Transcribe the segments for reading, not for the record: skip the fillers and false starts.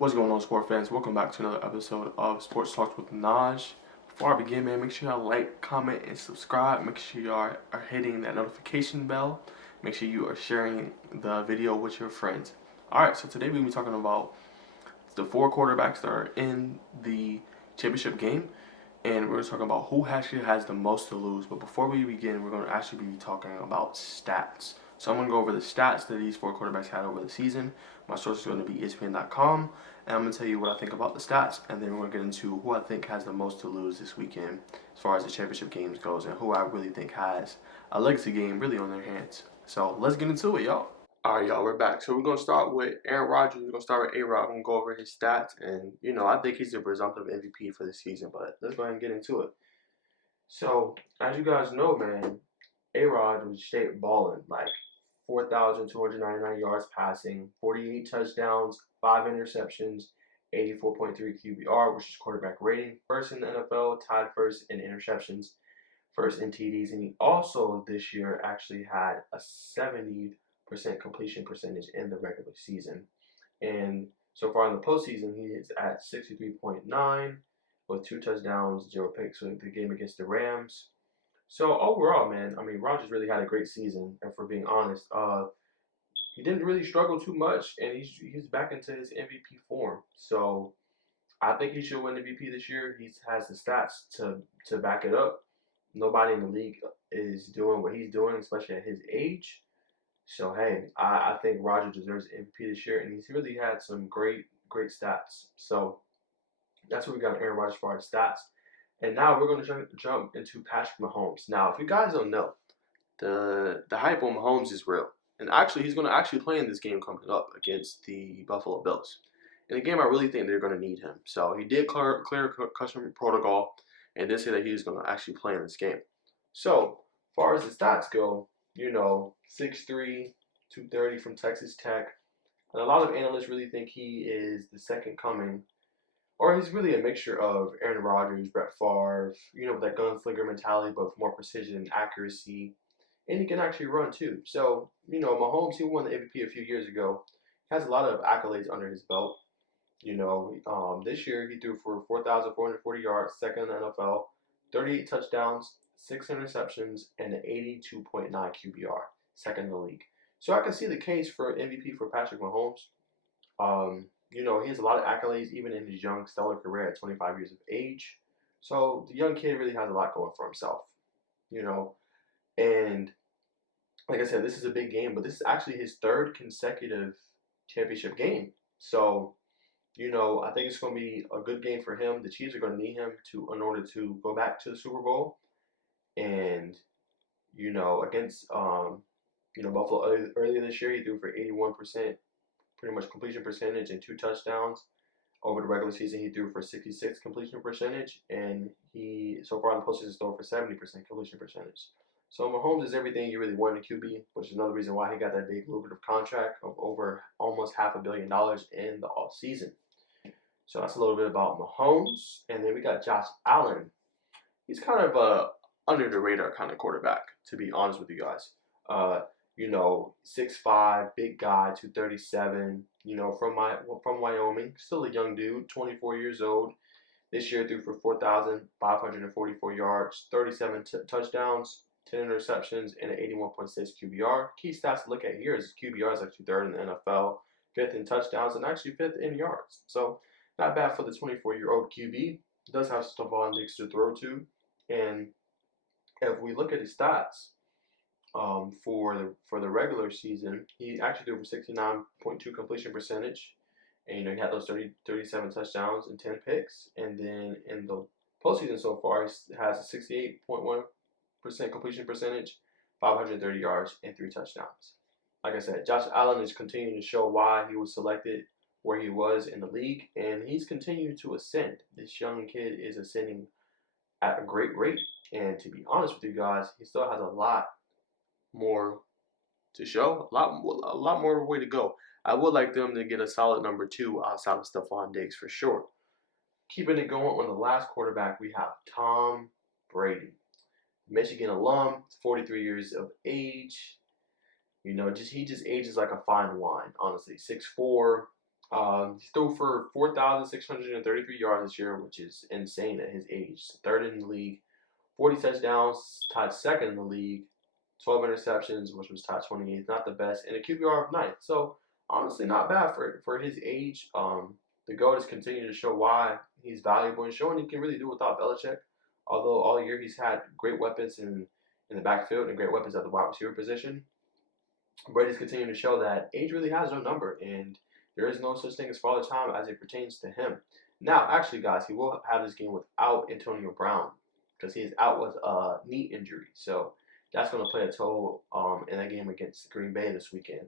What's going on, sport fans? Welcome back to another episode of Sports Talks with Naj. Before I begin, man, make sure y'all like, comment, and subscribe. Make sure y'all are hitting that notification bell. Make sure you are sharing the video with your friends. All right, so today we'll be talking about the four quarterbacks that are in the championship game, and we're talking about who actually has the most to lose. But before we begin, we're going to actually be talking about stats. So I'm going to go over the stats that these four quarterbacks had over the season. My source is going to be ESPN.com, and I'm going to tell you what I think about the stats, and then we're going to get into who I think has the most to lose this weekend as far as the championship games goes, and who I really think has a legacy game really on their hands. So let's get into it, y'all. All right, y'all, we're back. So we're going to start with Aaron Rodgers. We're going to start with A-Rod. I'm going to go over his stats. And, I think he's the presumptive MVP for the season. But let's go ahead and get into it. So, as you guys know, man, A-Rod was straight balling. Like, 4,299 yards passing, 48 touchdowns, 5 interceptions, 84.3 QBR, which is quarterback rating. First in the NFL, tied first in interceptions, first in TDs. And he also, this year, actually had a 70% completion percentage in the regular season. And so far in the postseason, he is at 63.9 with 2 touchdowns, 0 picks with the game against the Rams. So overall, man, I mean, Rodgers really had a great season. And for being honest, he didn't really struggle too much, and he's back into his MVP form. So I think he should win MVP this year. He has the stats to back it up. Nobody in the league is doing what he's doing, especially at his age. So hey, I think Roger deserves MVP this year, and he's really had some great stats. So that's what we got on Aaron Rodgers for our stats. And now we're going to jump into Patrick Mahomes. Now, if you guys don't know, the hype on Mahomes is real, and actually he's going to actually play in this game coming up against the Buffalo Bills. In a game, I really think they're going to need him. So he did clear concussion protocol, and did say that he's going to actually play in this game. So, as far as the stats go, 6'3", 230 from Texas Tech. And a lot of analysts really think he is the second coming, or he's really a mixture of Aaron Rodgers, Brett Favre, with that gunslinger mentality, but with more precision and accuracy. And he can actually run too. So, Mahomes, he won the MVP a few years ago. He has a lot of accolades under his belt. This year he threw for 4,440 yards, second in the NFL, 38 touchdowns, 6 interceptions, and an 82.9 QBR, second in the league. So I can see the case for MVP for Patrick Mahomes. He has a lot of accolades even in his young stellar career at 25 years of age. So the young kid really has a lot going for himself. And like I said, this is a big game, but this is actually his third consecutive championship game. So I think it's going to be a good game for him. The Chiefs are going to need him in order to go back to the Super Bowl. And against Buffalo earlier this year, he threw for 81%, pretty much completion percentage and 2 touchdowns. Over the regular season, he threw for 66 completion percentage, and he so far in the postseason is throwing for 70% completion percentage. So Mahomes is everything you really want in a QB, which is another reason why he got that big lucrative contract of over almost $500 million in the off season. So that's a little bit about Mahomes. And then we got Josh Allen. He's kind of a under the radar kind of quarterback, to be honest with you guys. 6'5", big guy, 237. From Wyoming, still a young dude, 24 years old. This year threw for 4,544 yards, 37 touchdowns, 10 interceptions, and an 81.6 QBR. Key stats to look at here is QBR is actually third in the NFL, fifth in touchdowns, and actually fifth in yards. So not bad for the 24-year-old QB. He does have Stephon Diggs to throw to. And if we look at his stats for the regular season, he actually threw for 69.2 completion percentage. And he had those 37 touchdowns and 10 picks. And then in the postseason so far, he has a 68.1% completion percentage, 530 yards, and 3 touchdowns. Like I said, Josh Allen is continuing to show why he was selected where he was in the league, and he's continuing to ascend. This young kid is ascending at a great rate, and to be honest with you guys, he still has a lot more to show, a lot more way to go. I would like them to get a solid number 2 outside of Stephon Diggs for sure. Keeping it going on the last quarterback, we have Tom Brady. Michigan alum, 43 years of age. He just ages like a fine wine, honestly. 6'4", He threw for 4,633 yards this year, which is insane at his age. Third in the league, 40 touchdowns, tied second in the league, 12 interceptions, which was tied 28th. Not the best, and a QBR of 9th. So honestly, not bad for his age. The GOAT is continuing to show why he's valuable and showing he can really do without Belichick. Although all year he's had great weapons in the backfield and great weapons at the wide receiver position, Brady's continuing to show that age really has no number, and there is no such thing as father time as it pertains to him. Now, actually, guys, he will have this game without Antonio Brown because he is out with a knee injury. So that's going to play a toll in that game against Green Bay this weekend.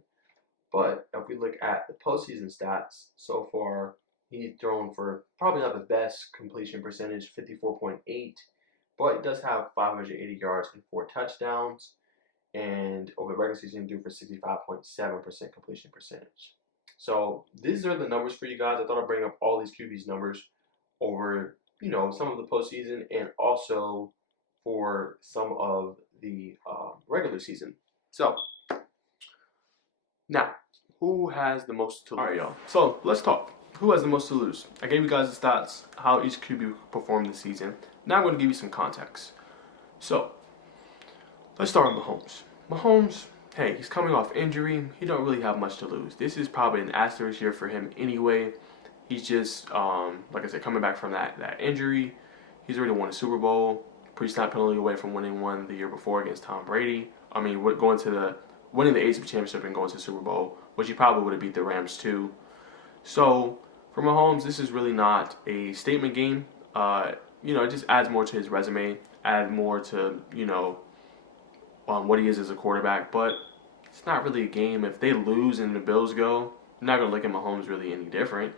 But if we look at the postseason stats so far, he's thrown for probably not the best completion percentage, 54.8, but he does have 580 yards and 4 touchdowns, and over the regular season, he threw for 65.7% completion percentage. So these are the numbers for you guys. I thought I'd bring up all these QB's numbers over, some of the postseason and also for some of the regular season. So now, who has the most to lose? All right, y'all. So let's talk. Who has the most to lose? I gave you guys the stats, how each QB performed this season. Now I'm going to give you some context. So let's start with Mahomes. Mahomes, hey, he's coming off injury. He don't really have much to lose. This is probably an asterisk year for him anyway. He's just, like I said, coming back from that injury. He's already won a Super Bowl. Pre-snap penalty away from winning one the year before against Tom Brady. I mean, winning the AFC Championship and going to the Super Bowl, which he probably would have beat the Rams too. So for Mahomes, this is really not a statement game. It just adds more to his resume, add more to, what he is as a quarterback. But it's not really a game. If they lose and the Bills go, you're not going to look at Mahomes really any different.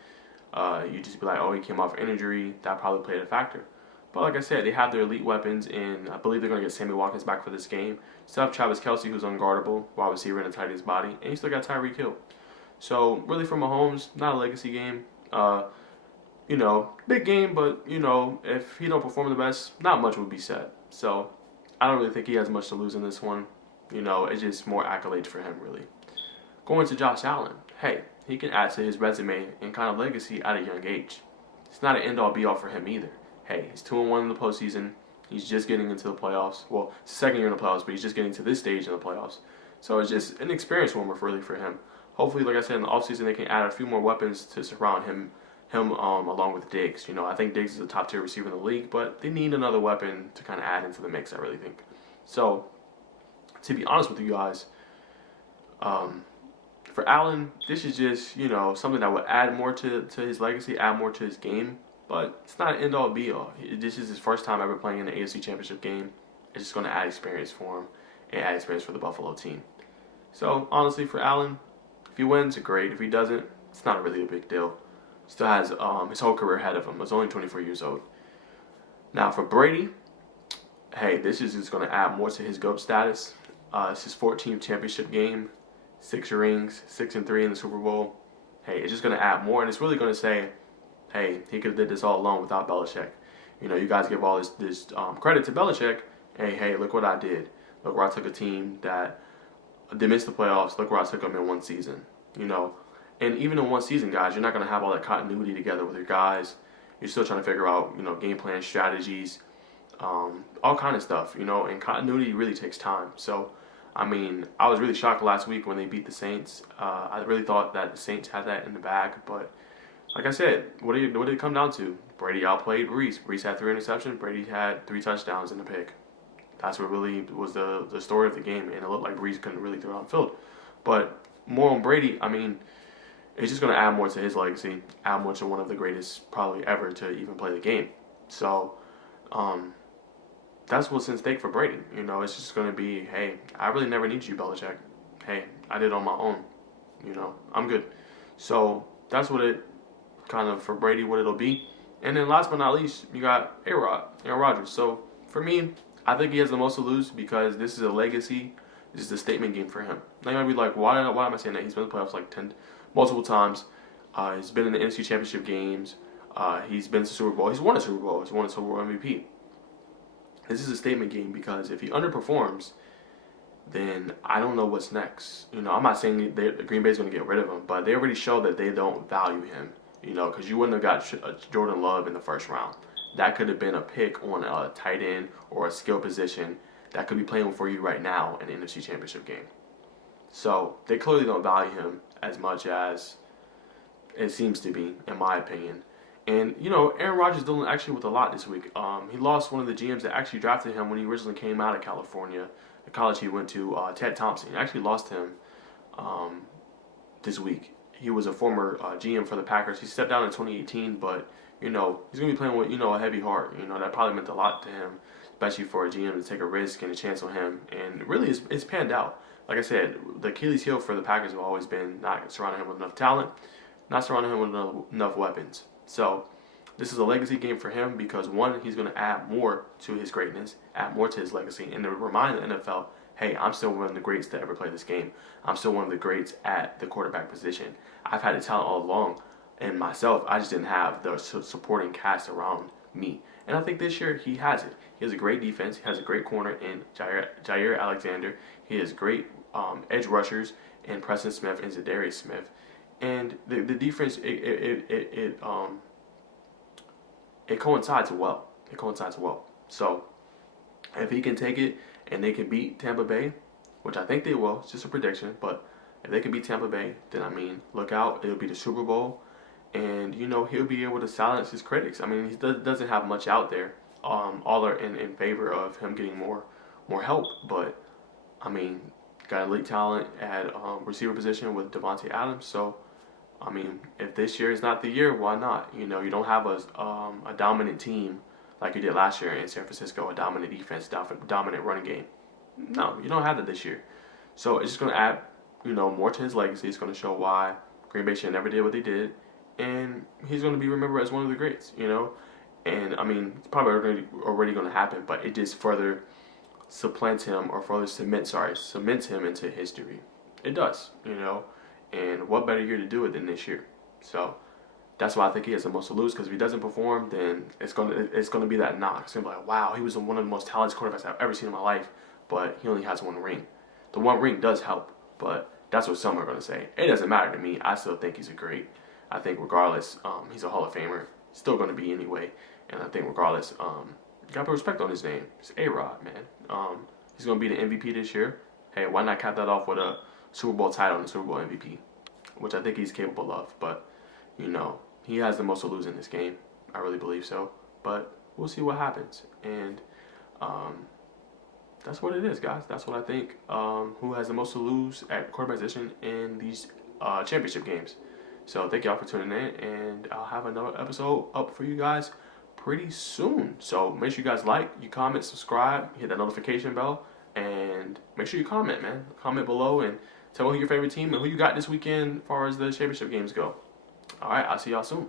You just be like, oh, he came off an injury. That probably played a factor. But like I said, they have their elite weapons, and I believe they're going to get Sammy Watkins back for this game. Still have Travis Kelce, who's unguardable, wide receiver in a tight end's body, and you still got Tyreek Hill. So really for Mahomes, not a legacy game. Big game, but if he don't perform the best, not much would be said. So I don't really think he has much to lose in this one. It's just more accolades for him, really. Going to Josh Allen, hey, he can add to his resume and kind of legacy at a young age. It's not an end-all, be-all for him either. Hey, he's 2-1 in the postseason. He's just getting into the playoffs. Well, it's the second year in the playoffs, but he's just getting to this stage in the playoffs. So it's just an experience warmer, really, for him. Hopefully, like I said, in the offseason, they can add a few more weapons to surround him along with Diggs. I think Diggs is a top-tier receiver in the league, but they need another weapon to kind of add into the mix, I really think. So, to be honest with you guys, for Allen, this is just, something that would add more to his legacy, add more to his game. But it's not an end-all, be-all. This is his first time ever playing in an AFC Championship game. It's just going to add experience for him and add experience for the Buffalo team. So, honestly, for Allen, if he wins, great. If he doesn't, it's not really a big deal. Still has his whole career ahead of him. He's only 24 years old. Now, for Brady, hey, this is just going to add more to his GOAT status. It's his 14th championship game, 6 rings, 6-3 in the Super Bowl. Hey, it's just going to add more, and it's really going to say, hey, he could have did this all alone without Belichick. You guys give all this credit to Belichick. Hey, look what I did. Look where I took a team that they missed the playoffs. Look where I took them in one season. And even in one season, guys, you're not going to have all that continuity together with your guys. You're still trying to figure out, game plan, strategies, all kind of stuff, and continuity really takes time. So, I was really shocked last week when they beat the Saints. I really thought that the Saints had that in the bag, but like I said, what did it come down to? Brady outplayed Brees. Brees had 3 interceptions. Brady had 3 touchdowns in the pick. That's what really was the story of the game, and it looked like Brees couldn't really throw it on field. But more on Brady, it's just going to add more to his legacy, add more to one of the greatest probably ever to even play the game. So that's what's in stake for Brady. It's just going to be, hey, I really never need you, Belichick. Hey, I did it on my own. I'm good. So that's what it kind of for Brady, what it'll be. And then last but not least, you got Aaron Rodgers. So for me, I think he has the most to lose because this is a legacy. This is a statement game for him. Now you might be like, why am I saying that? He's been in the playoffs like multiple times. He's been in the NFC Championship games. He's been to the Super Bowl. He's won a Super Bowl. He's won a Super Bowl MVP. This is a statement game because if he underperforms, then I don't know what's next. I'm not saying Green Bay's going to get rid of him, but they already showed that they don't value him. Because you wouldn't have got Jordan Love in the first round. That could have been a pick on a tight end or a skill position that could be playing for you right now in the NFC Championship game. So they clearly don't value him as much as it seems to be, in my opinion. And, Aaron Rodgers is dealing actually with a lot this week. He lost one of the GMs that actually drafted him when he originally came out of California, the college he went to, Ted Thompson. He actually lost him this week. He was a former GM for the Packers. He stepped down in 2018, but, he's going to be playing with, a heavy heart. That probably meant a lot to him, especially for a GM to take a risk and a chance on him. And really, it's panned out. Like I said, the Achilles heel for the Packers have always been not surrounding him with enough talent, not surrounding him with enough weapons. So this is a legacy game for him because, one, he's going to add more to his greatness, add more to his legacy, and to remind the NFL, hey, I'm still one of the greats to ever play this game. I'm still one of the greats at the quarterback position. I've had the talent all along, and myself, I just didn't have the supporting cast around me. And I think this year he has it. He has a great defense. He has a great corner in Jair Alexander. He has great edge rushers in Preston Smith and Zadarius Smith. And the defense, it coincides well. It coincides well. So if he can take it and they can beat Tampa Bay, which I think they will, it's just a prediction, but if they can beat Tampa Bay, then, look out. It'll be the Super Bowl. And, he'll be able to silence his critics. He doesn't have much out there. All are in favor of him getting more help. But, got elite talent at receiver position with Devontae Adams. So, if this year is not the year, why not? You don't have a dominant team like you did last year in San Francisco, a dominant defense, dominant running game. No, you don't have that this year. So it's just going to add, more to his legacy. It's going to show why Green Bay should never did what they did. And he's going to be remembered as one of the greats, And, it's probably already going to happen, but it just further cements him into history. It does, And what better year to do it than this year? So that's why I think he has the most to lose, because if he doesn't perform, then it's gonna be that knock. It's gonna be like, wow, he was one of the most talented quarterbacks I've ever seen in my life, but he only has one ring. The one ring does help, but that's what some are gonna say. It doesn't matter to me. I still think he's a great. I think regardless, he's a Hall of Famer. Still gonna be anyway, and I think regardless, gotta put respect on his name. It's A-Rod, man. He's gonna be the MVP this year. Hey, why not cap that off with a Super Bowl title and Super Bowl MVP, which I think he's capable of, but. He has the most to lose in this game. I really believe so. But we'll see what happens. And that's what it is, guys. That's what I think. Who has the most to lose at quarterback position in these championship games. So thank y'all for tuning in. And I'll have another episode up for you guys pretty soon. So make sure you guys like, you comment, subscribe, hit that notification bell. And make sure you comment, man. Comment below and tell me who your favorite team and who you got this weekend as far as the championship games go. All right, I'll see y'all soon.